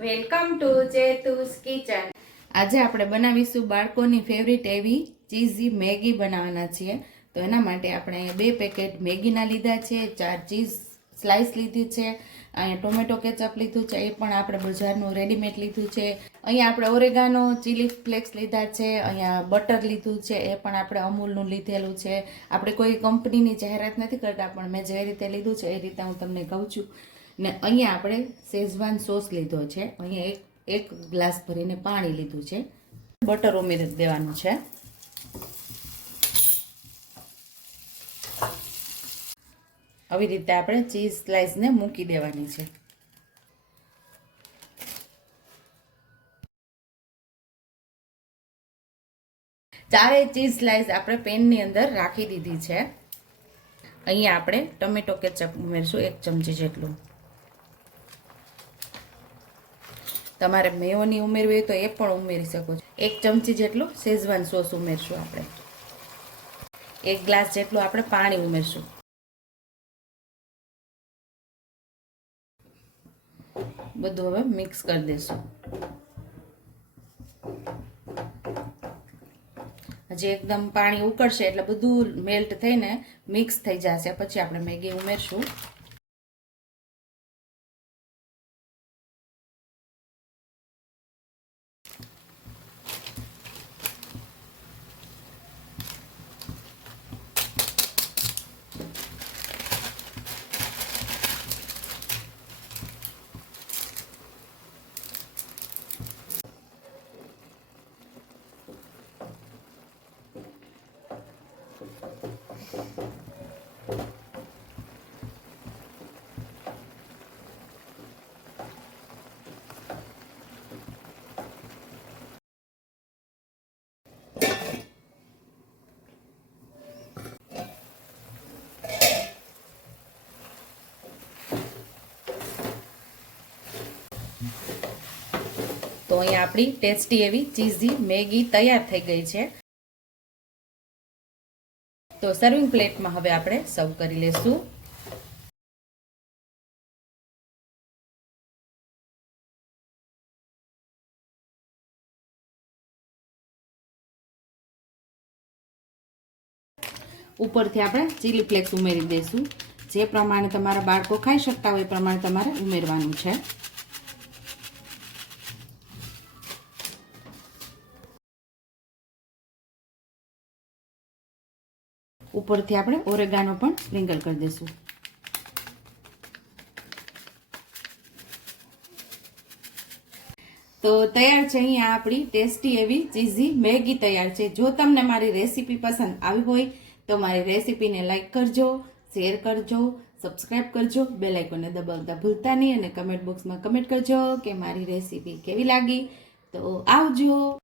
Welcome to ચેતુસ kitchen. આજે આપણે બનાવીશું બાળકોની ફેવરિટ એવી ચીઝી મેગી બનાવવાના છીએ. તો એના માટે આપણે 2 પેકેટ મેગીના લીધા છે, 4 ચીઝ સ્લાઇસ લીધી છે, અહીંયા ટોમેટો કેચઅપ લીધું છે, એ પણ આપણે બજારનું રેડીમેડ લીધું છે. અહીંયા આપણે ઓરેગાનો ચીલી ફ્લેક્સ લીધા છે, અહીંયા બટર લીધું છે, એ પણ આપણે અમૂલનું લીધેલું છે. આપણે કોઈ કંપનીની જાહેરાત નથી કરતા, પણ મેં જે રીતે લીધું છે એ રીતે હું તમને કહું છું. ને અહીંયા આપણે શેઝવાન સોસ લીધો છે, અહીંયા એક ગ્લાસ ભરીને પાણી લીધું છે. બટર ઉમેરી દેવાનું છે. આવી રીતે આપણે ચીઝ સ્લાઇસને મૂકી દેવાની છે. ચારેય ચીઝ સ્લાઇસ આપણે પેનની અંદર રાખી દીધી છે. અહીંયા આપણે ટમેટો કેચઅપ ઉમેરશું 1 ચમચી જેટલું. તમારે મેયોની ઉમેરવી હોય તો એ પણ ઉમેરી શકો છો. 1 ચમચી જેટલું શેઝવાન સોસ ઉમેરશું આપણે. 1 ગ્લાસ જેટલું આપણે પાણી ઉમેરશું. બધું હવે મિક્સ કરી દઈશું. હજી એકદમ પાણી ઉકળશે એટલે બધું મેલ્ટ થઈને મિક્સ થઈ જશે. પછી આપણે મેગી ઉમેરશું. તો અહીંયા આપણી ટેસ્ટી એવી ચીઝી મેગી તૈયાર થઈ ગઈ છે. તો સર્વિંગ પ્લેટમાં હવે આપણે સર્વ કરી લેશું. ઉપરથી આપણે ચીલી ફ્લેક્સ ઉમેરી દઈશું. જે પ્રમાણે તમારા બાળકો ખાઈ શકતા હોય એ પ્રમાણે તમારે ઉમેરવાનું છે. ઉપરથી આપણે ઓરેગાનો પણ સ્પ્રિંકલ કરી દઈશું. તો તૈયાર છે અહીંયા આપણી ટેસ્ટી એવી ચીઝી મેગી તૈયાર છે. જો તમને મારી રેસીપી પસંદ આવી હોય તો મારી રેસીપીને લાઈક કરજો, શેર કરજો, સબસ્ક્રાઈબ કરજો, બેલ આઇકોનને દબાવતા ભૂલતા નહીં અને કમેન્ટ બોક્સમાં કમેન્ટ કરજો કે મારી રેસીપી કેવી લાગી. તો આવજો.